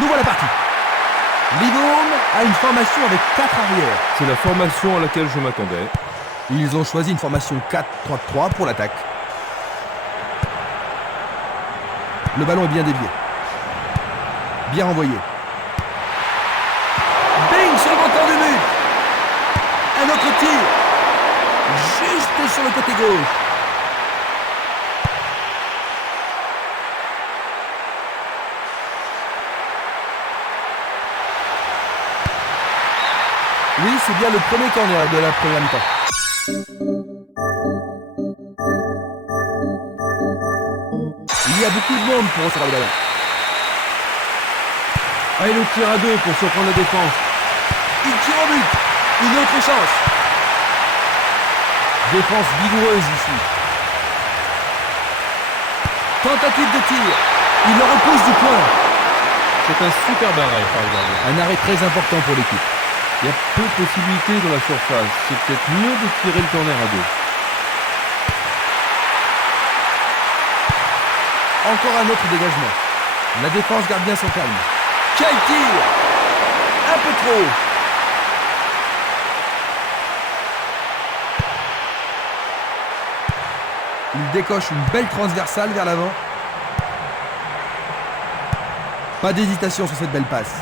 Nous voilà partis. Livourne a une formation avec 4 arrières. C'est la formation à laquelle je m'attendais. Ils ont choisi une formation 4-3-3 pour l'attaque. Le ballon est bien dévié. Bien renvoyé. Bing sur le montant du but. Un autre tir. Juste sur le côté gauche. Oui, c'est bien le premier corner de la première mi-temps. Il y a beaucoup de monde pour recevoir le ballon. Allez, le tir à 2 pour surprendre la défense. Il tire au but. Une autre chance. Défense vigoureuse ici. Tentative de tir. Il le repousse du point. C'est un superbe arrêt par le gardien. Un arrêt très important pour l'équipe. Il y a peu de possibilités dans la surface. C'est peut-être mieux de tirer le corner à 2. Encore un autre dégagement. La défense garde bien son calme. Quel tir! Un peu trop. Il décoche une belle transversale vers l'avant. Pas d'hésitation sur cette belle passe.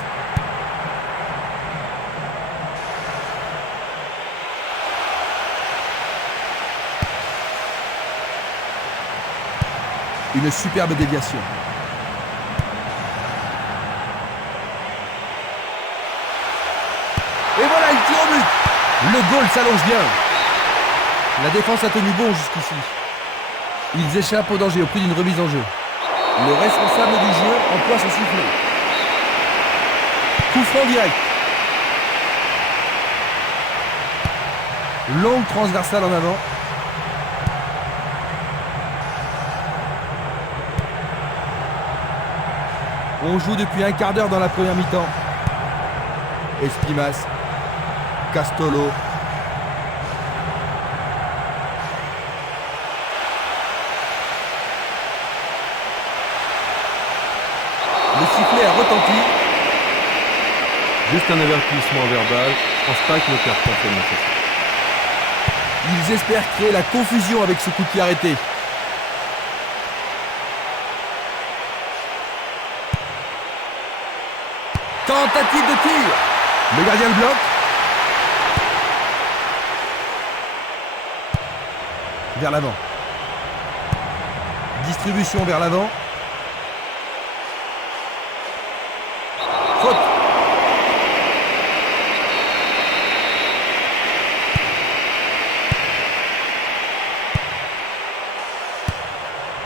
Une superbe déviation. Et voilà, il tire au but. Le goal s'allonge bien. La défense a tenu bon jusqu'ici. Ils échappent au danger au prix d'une remise en jeu. Le responsable du jeu emploie son sifflet. Coup franc direct. Longue transversale en avant. On joue depuis un quart d'heure dans la première mi-temps. Espimas, Castolo. Le sifflet a retenti. Juste un avertissement verbal. Je pense pas que le carton fait le nécessaire. Ils espèrent créer la confusion avec ce coup de pied arrêté. Tentative de tir. Le gardien le bloque. Vers l'avant. Distribution vers l'avant. Faute.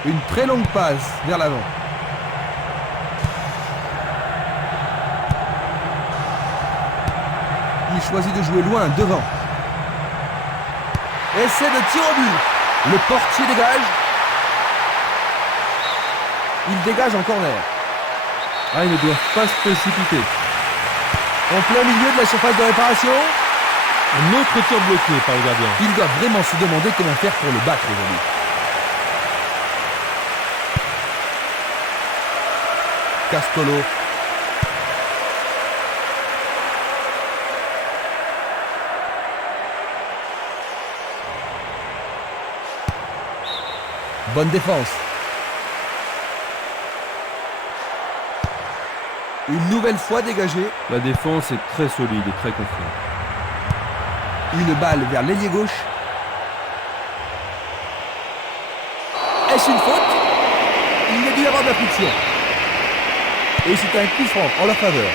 Une très longue passe vers l'avant. Il choisit de jouer loin, devant. Essai de tir au but. Le portier dégage. Il dégage en corner. Ah, ils ne doivent pas se précipiter. En plein milieu de la surface de réparation. Un autre tir bloqué par le gardien. Il doit vraiment se demander comment faire pour le battre aujourd'hui. Castolo. Bonne défense. Une nouvelle fois dégagée. La défense est très solide et très confiante. Une balle vers l'ailier gauche. Est-ce une faute? Il y a dû y avoir de la friction. Et c'est un coup franc en leur faveur.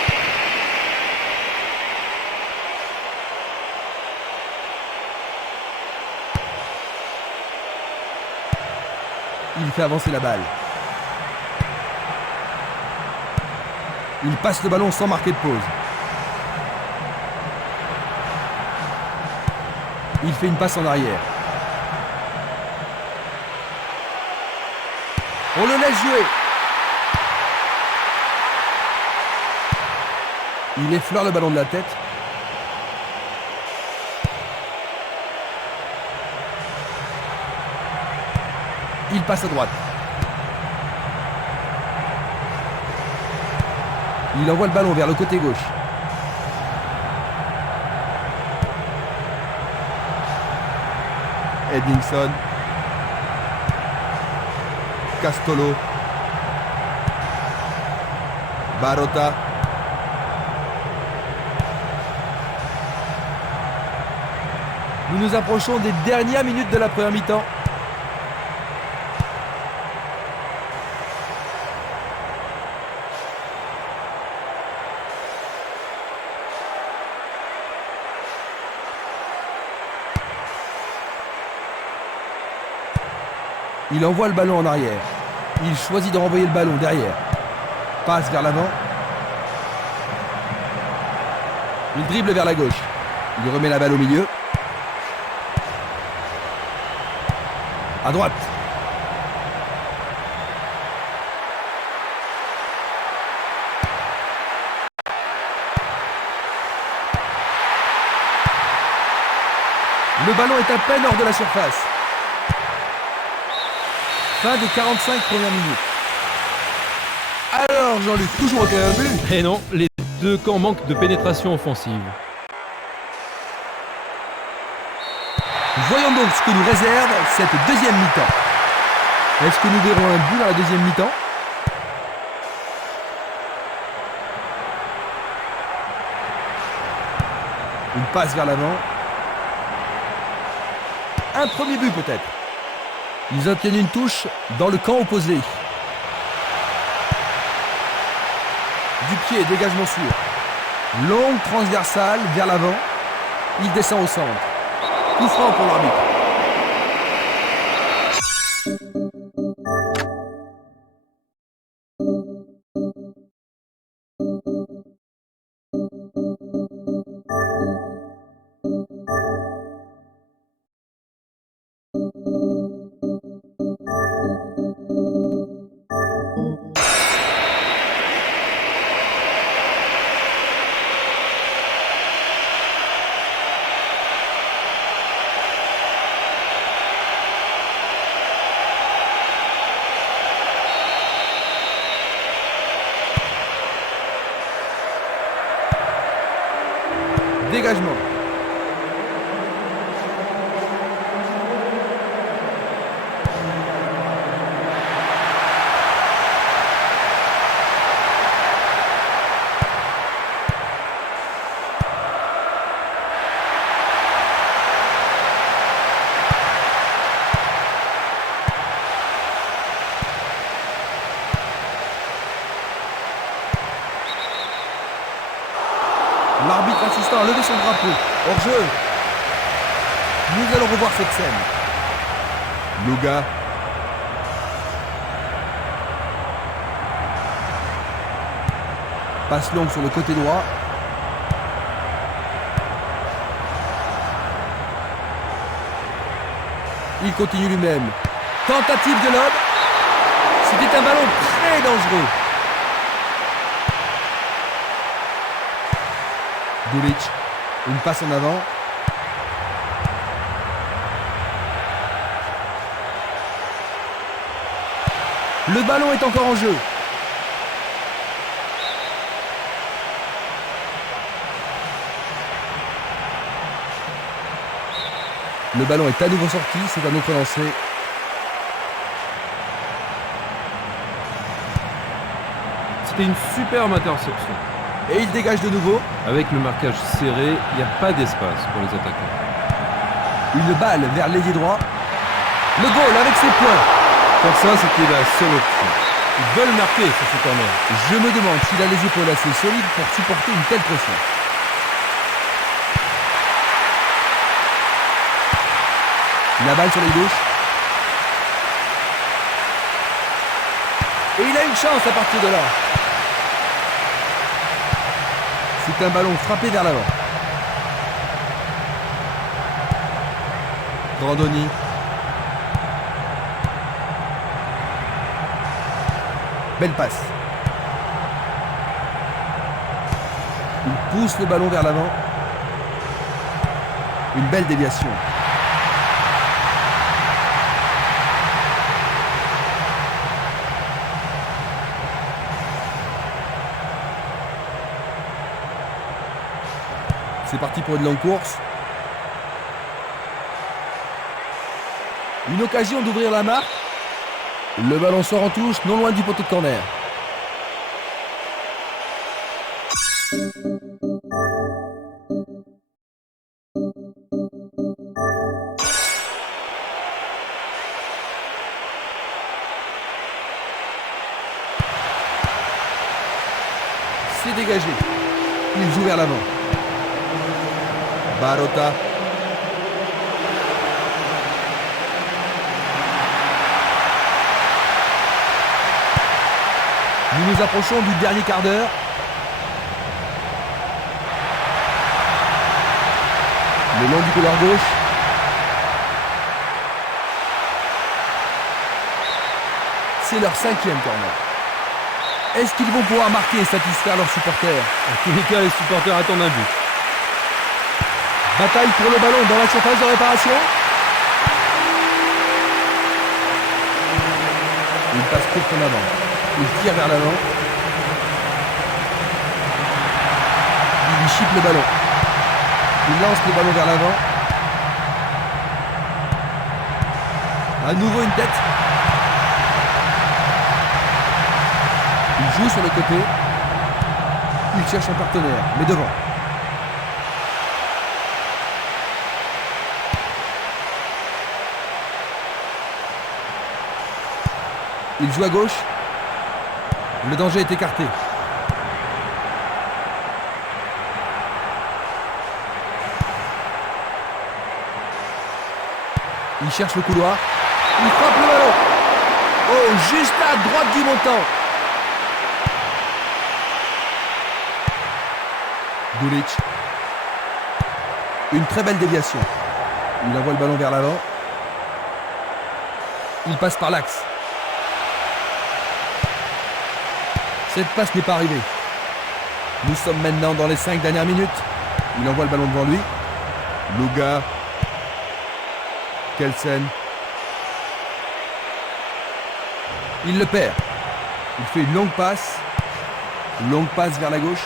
Il fait avancer la balle. Il passe le ballon sans marquer de pause. Il fait une passe en arrière. On le laisse jouer. Il effleure le ballon de la tête. Il passe à droite. Il envoie le ballon vers le côté gauche. Edmingson. Castolo. Barota. Nous nous approchons des dernières minutes de la première mi-temps. Il envoie le ballon en arrière. Il choisit de renvoyer le ballon derrière. Passe vers l'avant. Il dribble vers la gauche. Il remet la balle au milieu. À droite. Le ballon est à peine hors de la surface. Fin des 45 premières minutes. Alors Jean-Luc, toujours aucun but. Et non, les deux camps manquent de pénétration offensive. Voyons donc ce que nous réserve cette deuxième mi-temps. Est-ce que nous verrons un but dans la deuxième mi-temps? Une passe vers l'avant. Un premier but peut-être. Ils obtiennent une touche dans le camp opposé. Du pied, dégagement sûr. Longue transversale vers l'avant. Il descend au centre. Coup franc pour l'arbitre. Dégagement. L'arbitre assistant a levé son drapeau. Hors jeu. Nous allons revoir cette scène. Luga. Passe longue sur le côté droit. Il continue lui-même. Tentative de lob. C'était un ballon très dangereux. Dulic, une passe en avant. Le ballon est encore en jeu. Le ballon est à nouveau sorti, c'est un autre lancé. C'était une superbe interception. Et il dégage de nouveau. Avec le marquage serré, il n'y a pas d'espace pour les attaquants. Une balle vers l'ailier droit. Le goal avec ses points. Faire ça, c'était la seule option. Ils veulent marquer sur ce corner. Je me demande s'il a les épaules assez solides pour supporter une telle pression. La balle sur les gauches. Et il a une chance à partir de là. C'est un ballon frappé vers l'avant. Grandoni. Belle passe. Il pousse le ballon vers l'avant. Une belle déviation. C'est parti pour une longue course. Une occasion d'ouvrir la marque. Le ballon sort en touche, non loin du poteau de corner. C'est dégagé. Il joue vers l'avant. Barota. Nous nous approchons du dernier quart d'heure. Le long du couloir gauche. C'est leur 5e corner. Est-ce qu'ils vont pouvoir marquer et satisfaire leurs supporters? En tous les cas, les supporters attendent un but. Bataille pour le ballon dans la surface de réparation. Il passe court en avant. Il tire vers l'avant. Il lui chipe le ballon. Il lance le ballon vers l'avant. À nouveau une tête. Il joue sur le côté. Il cherche un partenaire, mais devant. Il joue à gauche. Le danger est écarté. Il cherche le couloir. Il frappe le ballon. Oh, juste à droite du montant. Gulic. Une très belle déviation. Il envoie le ballon vers l'avant. Il passe par l'axe. Cette passe n'est pas arrivée. Nous sommes maintenant dans les 5 dernières minutes. Il envoie le ballon devant lui. Luga. Kelsen. Il le perd. Il fait une longue passe. Longue passe vers la gauche.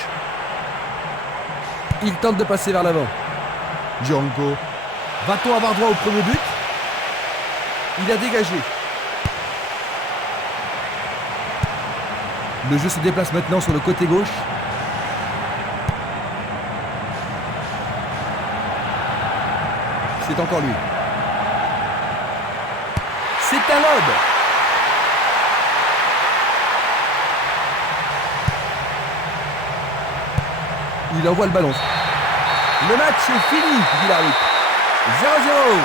Il tente de passer vers l'avant. Django. Va-t-on avoir droit au premier but? Il a dégagé. Le jeu se déplace maintenant sur le côté gauche. C'est encore lui. C'est un lob. Il envoie le ballon. Le match est fini, dit l'arbitre. 0-0.